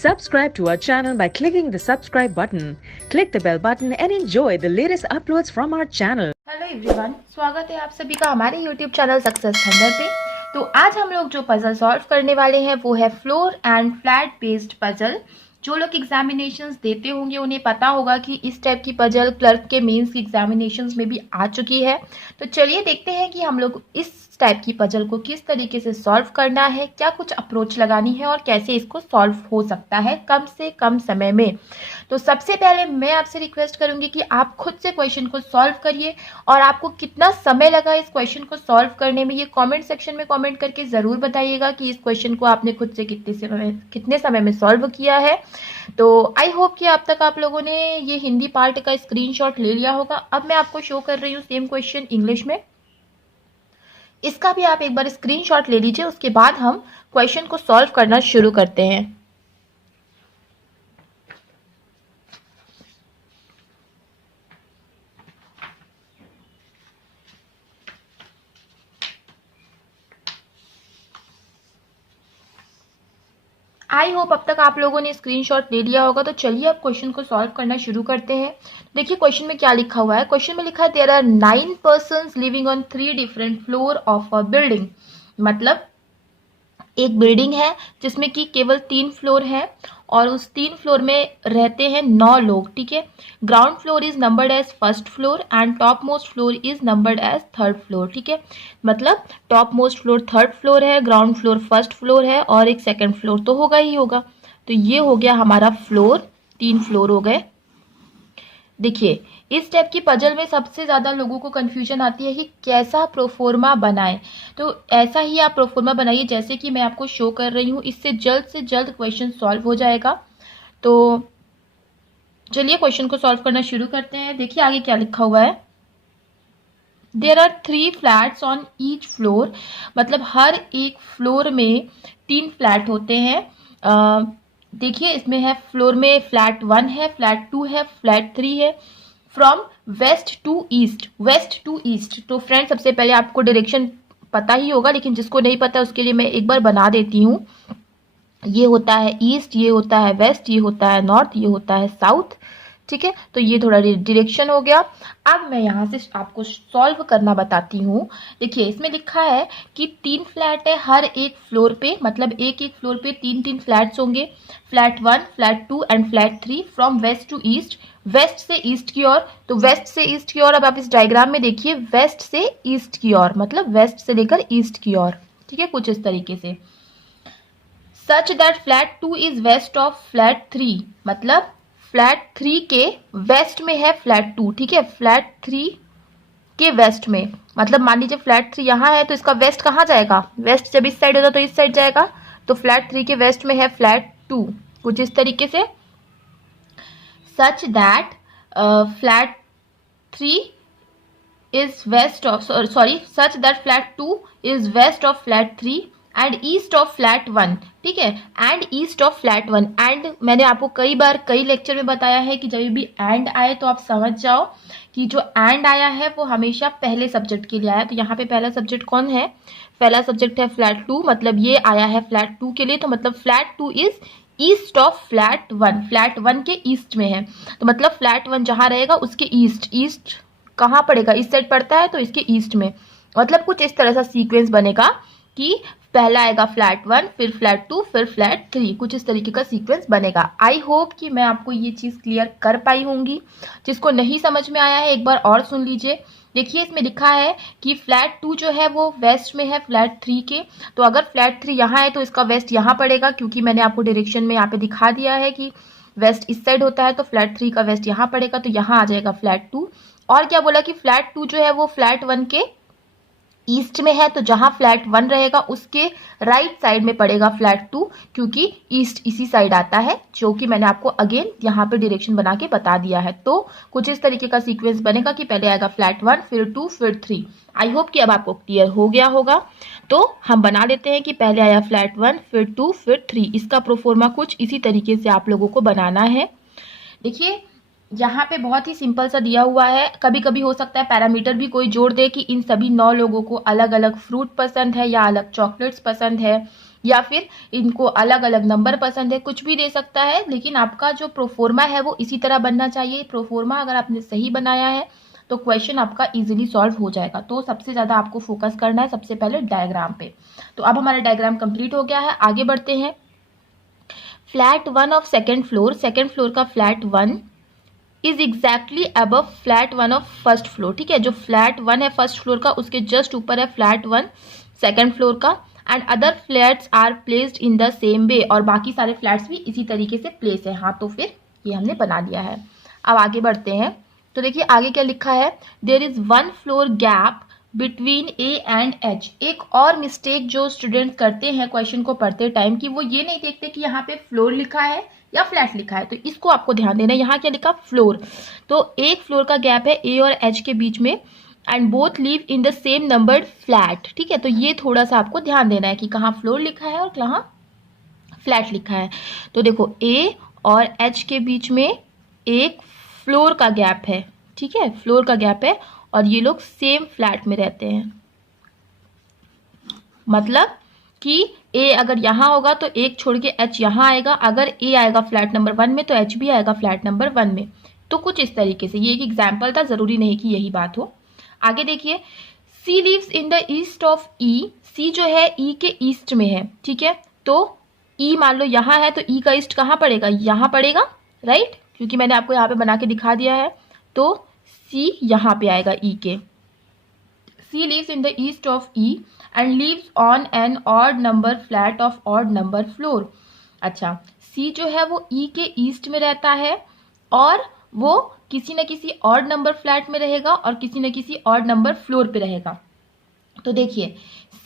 Subscribe to our channel by clicking the subscribe button. Click the bell button and enjoy the latest uploads from our channel. Hello everyone, स्वागत है आप सभी का हमारे YouTube channel success thunder पे। तो आज हम लोग जो पजल सॉल्व करने वाले हैं वो है floor and flat based puzzle. जो लोग एग्जामिनेशंस देते होंगे उन्हें पता होगा कि इस टाइप की पजल क्लर्क के मेंस की एग्जामिनेशंस में भी आ चुकी है। तो चलिए देखते हैं कि हम लोग इस टाइप की पजल को किस तरीके से सॉल्व करना है, क्या कुछ अप्रोच लगानी है और कैसे इसको सॉल्व हो सकता है कम से कम समय में। तो सबसे पहले मैं आपसे रिक्वेस्ट करूंगी कि आप खुद से क्वेश्चन को सॉल्व करिए और आपको कितना समय लगा इस क्वेश्चन को सॉल्व करने में, ये कमेंट सेक्शन में कमेंट करके ज़रूर बताइएगा कि इस क्वेश्चन को आपने खुद से कितने समय में सॉल्व किया है। तो आई होप कि अब तक आप लोगों ने ये हिंदी पार्ट का स्क्रीनशॉट ले लिया होगा। अब मैं आपको शो कर रही हूँ सेम क्वेश्चन इंग्लिश में, इसका भी आप एक बार स्क्रीनशॉट ले लीजिए। उसके बाद हम क्वेश्चन को सॉल्व करना शुरू करते हैं। आई होप अब तक आप लोगों ने स्क्रीनशॉट ले लिया होगा। तो चलिए अब क्वेश्चन को सॉल्व करना शुरू करते हैं। देखिए क्वेश्चन में क्या लिखा हुआ है। क्वेश्चन में लिखा है there are 9 persons living on 3 different floor of a building. मतलब एक बिल्डिंग है जिसमें कि केवल 3 फ्लोर है और उस 3 फ्लोर में रहते हैं 9 लोग। ठीक है, ground floor is numbered as first floor and top most floor is numbered as third floor. ठीक है, मतलब top most floor third floor है, ग्राउंड फ्लोर फर्स्ट फ्लोर है और एक सेकंड फ्लोर तो होगा ही होगा। तो ये हो गया हमारा फ्लोर, 3 फ्लोर हो गए। देखिए इस टाइप की पजल में सबसे ज़्यादा लोगों को कंफ्यूजन आती है कि कैसा प्रोफोर्मा बनाएं। तो ऐसा ही आप प्रोफोर्मा बनाइए जैसे कि मैं आपको शो कर रही हूँ, इससे जल्द से जल्द क्वेश्चन सॉल्व हो जाएगा। तो चलिए क्वेश्चन को सॉल्व करना शुरू करते हैं। देखिए आगे क्या लिखा हुआ है। There are 3 flats on each floor, मतलब हर एक फ्लोर में 3 फ्लैट होते हैं। देखिए इसमें है फ्लोर में फ्लैट 1 है, फ्लैट 2 है, फ्लैट 3 है। From west to east, west to east. तो फ्रेंड सबसे पहले आपको डायरेक्शन पता ही होगा, लेकिन जिसको नहीं पता उसके लिए मैं एक बार बना देती हूँ। ये होता है ईस्ट, ये होता है वेस्ट, ये होता है नॉर्थ, ये होता है साउथ। ठीक है, तो ये थोड़ा डायरेक्शन हो गया। अब मैं यहाँ से आपको सॉल्व करना बताती हूँ। देखिए इसमें लिखा है कि 3 फ्लैट है हर एक फ्लोर पे, मतलब एक एक फ्लोर पे 3 फ्लैट्स होंगे। Flat 1, flat 2 and flat 3 from west to east, west से ईस्ट की ओर। तो वेस्ट से ईस्ट की ओर, अब आप इस डायग्राम में देखिए वेस्ट से ईस्ट की ओर, मतलब वेस्ट से लेकर ईस्ट की ओर। ठीक है, कुछ इस तरीके से। Such that flat 2 is west of flat 3, मतलब फ्लैट 3 के वेस्ट में है फ्लैट 2। ठीक है, फ्लैट 3 के वेस्ट में, मतलब मान लीजिए फ्लैट 3 यहाँ है तो इसका वेस्ट कहाँ जाएगा, वेस्ट जब इस साइड होगा तो इस साइड जाएगा। तो फ्लैट 3 के वेस्ट में है फ्लैट 2, कुछ इस तरीके से। Such that flat 3 is west of, such that flat 2 is west of flat 3 and east of flat 1। ठीक है, and east of flat 1। and मैंने आपको कई बार कई लेक्चर में बताया है कि जब भी and आए तो आप समझ जाओ कि जो and आया है वो हमेशा पहले सब्जेक्ट के लिए आया। तो यहाँ पे पहला सब्जेक्ट कौन है, पहला सब्जेक्ट है फ्लैट 2, मतलब ये आया है फ्लैट 2 के लिए। तो मतलब flat 2 is east of flat 1, flat 1 के ईस्ट में है। तो मतलब फ्लैट 1 जहाँ रहेगा उसके ईस्ट, ईस्ट कहाँ पड़ेगा, इस साइड पड़ता है तो इसके ईस्ट में। मतलब कुछ इस तरह सा सीक्वेंस बनेगा कि पहला आएगा फ्लैट 1, फिर फ्लैट 2, फिर फ्लैट 3, कुछ इस तरीके का सीक्वेंस बनेगा। आई होप कि मैं आपको ये चीज़ क्लियर कर पाई होंगी। जिसको नहीं समझ में आया है एक बार और सुन लीजिए। देखिए इसमें लिखा है कि फ्लैट 2 जो है वो वेस्ट में है फ्लैट 3 के। तो अगर फ्लैट 3 यहाँ है तो इसका वेस्ट यहाँ पड़ेगा, क्योंकि मैंने आपको डायरेक्शन में यहाँ पे दिखा दिया है कि वेस्ट इस साइड होता है। तो फ्लैट 3 का वेस्ट यहाँ पड़ेगा, तो यहाँ आ जाएगा फ्लैट 2। और क्या बोला कि फ्लैट 2 जो है वो फ्लैट 1 के ईस्ट में है। तो जहां फ्लैट 1 रहेगा उसके राइट साइड में पड़ेगा फ्लैट 2, क्योंकि ईस्ट इसी साइड आता है, जो कि मैंने आपको अगेन यहाँ पे डायरेक्शन बना के बता दिया है। तो कुछ इस तरीके का सीक्वेंस बनेगा कि पहले आएगा फ्लैट 1, फिर 2, फिर 3। आई होप कि अब आपको क्लियर हो गया होगा। तो हम बना लेते हैं कि पहले आया फ्लैट 1, फिर 2, फिर 3। इसका प्रोफोर्मा कुछ इसी तरीके से आप लोगों को बनाना है। देखिए यहाँ पे बहुत ही सिंपल सा दिया हुआ है। कभी कभी हो सकता है पैरामीटर भी कोई जोड़ दे कि इन सभी 9 लोगों को अलग अलग फ्रूट पसंद है या अलग चॉकलेट्स पसंद है या फिर इनको अलग अलग नंबर पसंद है, कुछ भी दे सकता है, लेकिन आपका जो प्रोफोर्मा है वो इसी तरह बनना चाहिए। प्रोफोर्मा अगर आपने सही बनाया है तो क्वेश्चन आपका इजीली सॉल्व हो जाएगा। तो सबसे ज़्यादा आपको फोकस करना है सबसे पहले डायग्राम पे। तो अब हमारा डायग्राम कंप्लीट हो गया है, आगे बढ़ते हैं। फ्लैट 1 ऑफ सेकेंड फ्लोर का flat 1 is exactly above flat 1 of first floor. ठीक है, जो फ्लैट 1 है फर्स्ट फ्लोर का उसके जस्ट ऊपर है फ्लैट 1 सेकेंड फ्लोर का। And other flats are placed in the same way, और बाकी सारे फ्लैट्स भी इसी तरीके से प्लेस है। हाँ, तो फिर ये हमने बना लिया है। अब आगे बढ़ते हैं। तो देखिए आगे क्या लिखा है, there is 1 floor gap between A and H. एक और मिस्टेक जो स्टूडेंट करते हैं क्वेश्चन को पढ़ते टाइम, कि वो ये नहीं देखते कि यहाँ पे फ्लोर लिखा है या फ्लैट लिखा है। तो इसको आपको ध्यान देना है। यहाँ क्या लिखा, फ्लोर। तो एक फ्लोर का गैप है ए और एच के बीच में, and both live in the same numbered flat. ठीक है, तो ये थोड़ा सा आपको ध्यान देना है कि कहाँ फ्लोर लिखा है और कहाँ फ्लैट लिखा है। तो देखो ए और एच के बीच में एक फ्लोर का गैप है। ठीक है, फ्लोर का गैप है, और ये लोग सेम फ्लैट में रहते हैं। मतलब कि ए अगर यहाँ होगा तो एक छोड़ के एच यहाँ आएगा, अगर ए आएगा फ्लैट नंबर 1 में तो एच भी आएगा फ्लैट नंबर 1 में। तो कुछ इस तरीके से, ये एक एग्जाम्पल था, जरूरी नहीं कि यही बात हो। आगे देखिए, C lives in the east of E. C जो है ई के ईस्ट में है। ठीक है, तो ई मान लो यहाँ है तो ई का ईस्ट कहाँ पड़ेगा, यहाँ पड़ेगा, राइट, क्योंकि मैंने आपको यहाँ पे बना के दिखा दिया है। तो सी यहाँ पे आएगा ई के। C lives in the east of E and lives on an odd number flat of odd number floor. अच्छा, सी जो है वो ई के ईस्ट में रहता है और वो किसी न किसी ऑड नंबर फ्लैट में रहेगा और किसी न किसी ऑड नंबर फ्लोर पे रहेगा। तो देखिए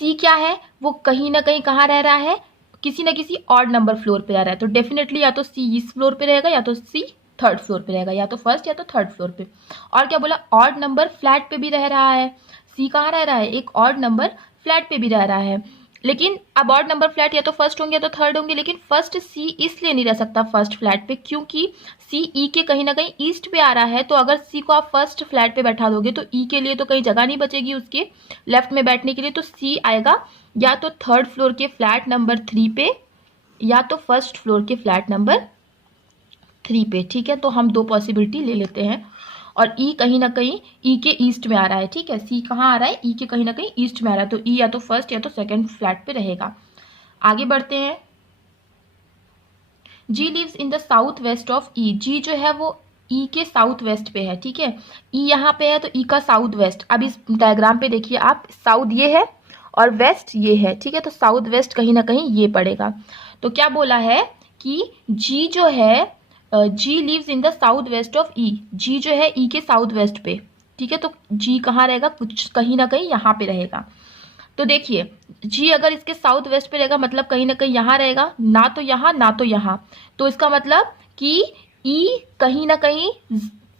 सी क्या है, वो कहीं ना कहीं कहाँ रह रहा है, किसी न किसी ऑड नंबर फ्लोर पे रह रहा है। तो डेफिनेटली या तो सी इस फ्लोर पे रहेगा या तो सी थर्ड फ्लोर पे रहेगा, या तो फर्स्ट या तो थर्ड फ्लोर पे। और क्या बोला, ऑड नंबर फ्लैट पे भी रह रहा है। सी कहाँ रह रहा है, एक ऑड नंबर फ्लैट पे भी रह रहा है। लेकिन अब ऑड नंबर फ्लैट या तो फर्स्ट होंगे या तो थर्ड होंगे, लेकिन फर्स्ट सी इसलिए नहीं रह सकता फर्स्ट फ्लैट पे क्योंकि सी ई के कहीं ना कहीं ईस्ट पे आ रहा है। तो अगर सी को आप फर्स्ट फ्लैट पे बैठा दोगे तो ई के लिए तो कहीं जगह नहीं बचेगी उसके लेफ्ट में बैठने के लिए। तो सी आएगा या तो थर्ड फ्लोर के फ्लैट नंबर 3 पे या तो फर्स्ट फ्लोर के फ्लैट नंबर 3 पे। ठीक है, तो हम दो पॉसिबिलिटी ले लेते हैं। और ई कहीं ना कहीं ई के ईस्ट में आ रहा है। ठीक है, सी कहाँ आ रहा है, ई के कहीं ना कहीं ईस्ट में आ रहा है। तो ई या तो फर्स्ट या तो सेकंड फ्लैट पे रहेगा। आगे बढ़ते हैं। G lives in the south west of E. G जो है वो ई के साउथ वेस्ट पे है। ठीक है, ई यहाँ पे है तो ई का साउथ वेस्ट। अब इस डायग्राम पे देखिए आप, साउथ ये है और वेस्ट ये है। ठीक है, तो साउथ वेस्ट कहीं ना कहीं ये पड़ेगा। तो क्या बोला है कि जी जो है, G lives in the south west of E. G जो है ई के साउथ वेस्ट पे। ठीक है, तो जी कहाँ रहेगा, कुछ कहीं ना कहीं यहाँ पे रहेगा। तो देखिए जी अगर इसके साउथ वेस्ट पे रहेगा मतलब कहीं ना कहीं यहाँ रहेगा, ना तो यहाँ ना तो यहाँ। तो इसका मतलब कि ई कहीं ना कहीं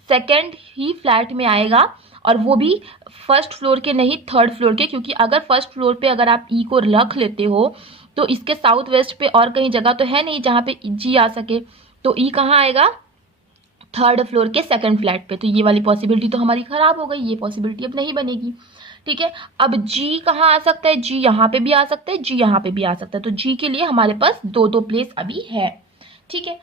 सेकेंड ही फ्लैट में आएगा, और वो भी फर्स्ट फ्लोर के नहीं थर्ड फ्लोर के, क्योंकि अगर फर्स्ट फ्लोर पे अगर आप ई को रख लेते हो तो इसके साउथ वेस्ट पे और कहीं जगह तो है नहीं जहाँ पे जी आ सके। तो ई कहाँ आएगा, थर्ड फ्लोर के सेकंड फ्लैट पे। तो ये वाली पॉसिबिलिटी तो हमारी खराब हो गई, ये पॉसिबिलिटी अब नहीं बनेगी। ठीक है, अब जी कहाँ आ सकता है, जी यहाँ पे भी आ सकता है, जी यहाँ पे भी आ सकता है। तो जी के लिए हमारे पास दो दो प्लेस अभी है। ठीक है,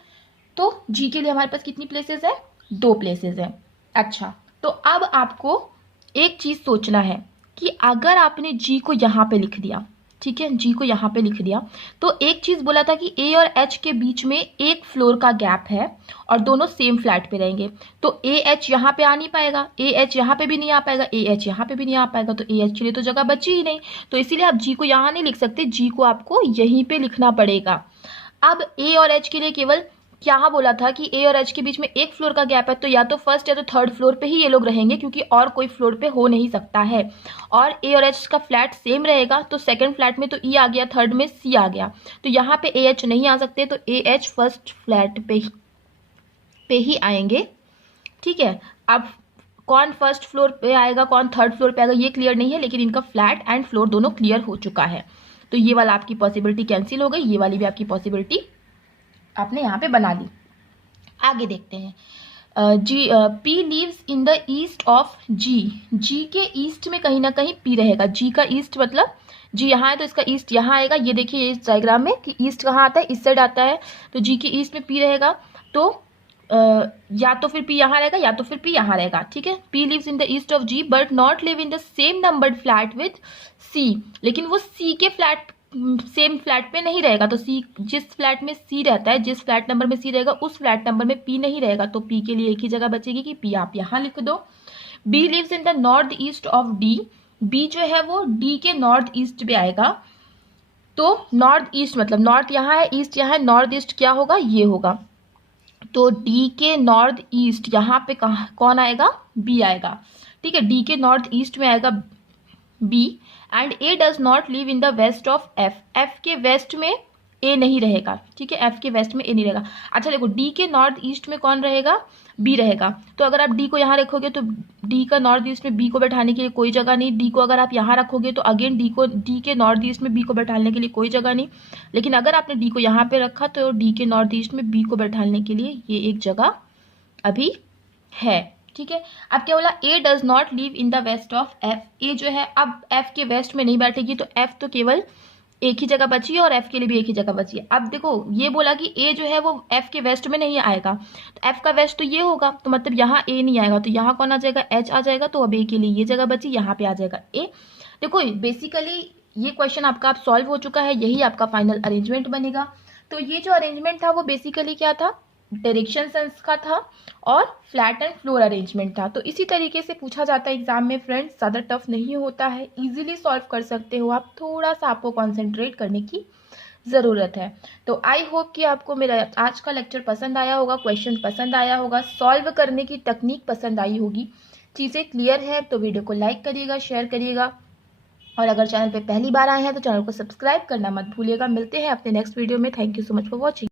तो जी के लिए हमारे पास कितनी प्लेसेस है, 2 प्लेसेस है। अच्छा, तो अब आपको एक चीज सोचना है कि अगर आपने जी को यहाँ पे लिख दिया, ठीक है, जी को यहाँ पे लिख दिया, तो एक चीज बोला था कि ए और एच के बीच में एक फ्लोर का गैप है और दोनों सेम फ्लैट पे रहेंगे। तो ए एच यहाँ पे आ नहीं पाएगा, ए एच यहाँ पे भी नहीं आ पाएगा, ए एच यहाँ पे भी नहीं आ पाएगा। तो ए एच के लिए तो जगह बची ही नहीं। तो इसीलिए आप जी को यहाँ नहीं लिख सकते, जी को आपको यहीं पे लिखना पड़ेगा। अब ए और एच के लिए केवल क्या बोला था कि ए और एच के बीच में एक फ्लोर का गैप है, तो या तो फर्स्ट या तो थर्ड फ्लोर पे ही ये लोग रहेंगे, क्योंकि और कोई फ्लोर पे हो नहीं सकता है। और ए और एच का फ्लैट सेम रहेगा, तो सेकंड फ्लैट में तो ई आ गया, थर्ड में सी आ गया। तो यहाँ पे ए एच नहीं आ सकते, तो ए एच फर्स्ट फ्लैट पे ही आएंगे। ठीक है, अब कौन फर्स्ट फ्लोर पे आएगा कौन थर्ड फ्लोर पे आएगा ये क्लियर नहीं है, लेकिन इनका फ्लैट एंड फ्लोर दोनों क्लियर हो चुका है। तो ये वाला आपकी पॉसिबिलिटी कैंसिल हो गई, ये वाली भी आपकी पॉसिबिलिटी आपने यहाँ पे बना ली। आगे देखते हैं। P lives in the east of G. G के ईस्ट में कहीं ना कहीं पी रहेगा। जी का ईस्ट मतलब जी यहाँ है तो इसका ईस्ट यहाँ आएगा। ये देखिए इस डायग्राम में कि ईस्ट कहाँ आता है, इस साइड आता है, तो जी के ईस्ट में पी रहेगा। तो या तो फिर पी यहाँ रहेगा या तो फिर पी यहाँ रहेगा, ठीक है। P lives in the east of G but not live in the same numbered flat with C. लेकिन वो सी के फ्लैट सेम फ्लैट में नहीं रहेगा। तो सी, जिस फ्लैट में सी रहता है, जिस फ्लैट नंबर में सी रहेगा उस फ्लैट नंबर में पी नहीं रहेगा। तो पी के लिए एक ही जगह बचेगी कि पी आप यहाँ लिख दो। B lives in the north east of D. B जो है वो डी के नॉर्थ ईस्ट पे आएगा। तो नॉर्थ ईस्ट मतलब नॉर्थ यहाँ है, ईस्ट यहाँ है, नॉर्थ ईस्ट क्या होगा, ये होगा। तो डी के नॉर्थ ईस्ट यहाँ पे कौन आएगा, बी आएगा, ठीक है। डी के नॉर्थ ईस्ट में आएगा B. And A does not live in the west of F. F के वेस्ट में ए नहीं रहेगा, ठीक है। एफ के वेस्ट में ए नहीं रहेगा। अच्छा देखो, डी के नॉर्थ ईस्ट में कौन रहेगा, बी रहेगा। तो अगर आप डी को यहाँ रखोगे तो डी का नॉर्थ ईस्ट में बी को बैठाने के लिए कोई जगह नहीं। डी को अगर आप यहाँ रखोगे तो अगेन डी के नॉर्थ ईस्ट में बी को बैठाने के लिए कोई जगह नहीं। लेकिन अगर आपने डी को यहाँ पे रखा तो डी के नॉर्थ ईस्ट में बी को बैठाने के लिए ये एक जगह अभी है, ठीक है। अब क्या बोला, A does not live in the west of F. A जो है अब एफ के वेस्ट में नहीं बैठेगी, तो एफ तो केवल एक ही जगह बची है और एफ के लिए भी एक ही जगह बची है। अब देखो ये बोला कि ए जो है वो एफ के वेस्ट में नहीं आएगा, तो एफ का वेस्ट तो ये होगा, तो मतलब यहाँ ए नहीं आएगा, तो यहाँ कौन आ जाएगा, एच आ जाएगा। तो अब ए के लिए ये जगह बची, यहाँ पे आ जाएगा ए। देखो बेसिकली ये क्वेश्चन आपका अब सॉल्व हो चुका है, यही आपका फाइनल अरेंजमेंट बनेगा। तो ये जो अरेंजमेंट था वो बेसिकली क्या था, डायरेक्शन सेंस का था और फ्लैट एंड फ्लोर अरेंजमेंट था। तो इसी तरीके से पूछा जाता है एग्जाम में फ्रेंड्स, ज़्यादा टफ नहीं होता है, इजीली सॉल्व कर सकते हो आप। थोड़ा सा आपको कंसंट्रेट करने की ज़रूरत है। तो आई होप कि आपको मेरा आज का लेक्चर पसंद आया होगा, क्वेश्चन पसंद आया होगा, सॉल्व करने की टेक्निक पसंद आई होगी, चीज़ें क्लियर है। तो वीडियो को लाइक करिएगा, शेयर करिएगा, और अगर चैनल पे पहली बार आए हैं तो चैनल को सब्सक्राइब करना मत भूलिएगा। मिलते हैं अपने नेक्स्ट वीडियो में। Thank you so much for watching.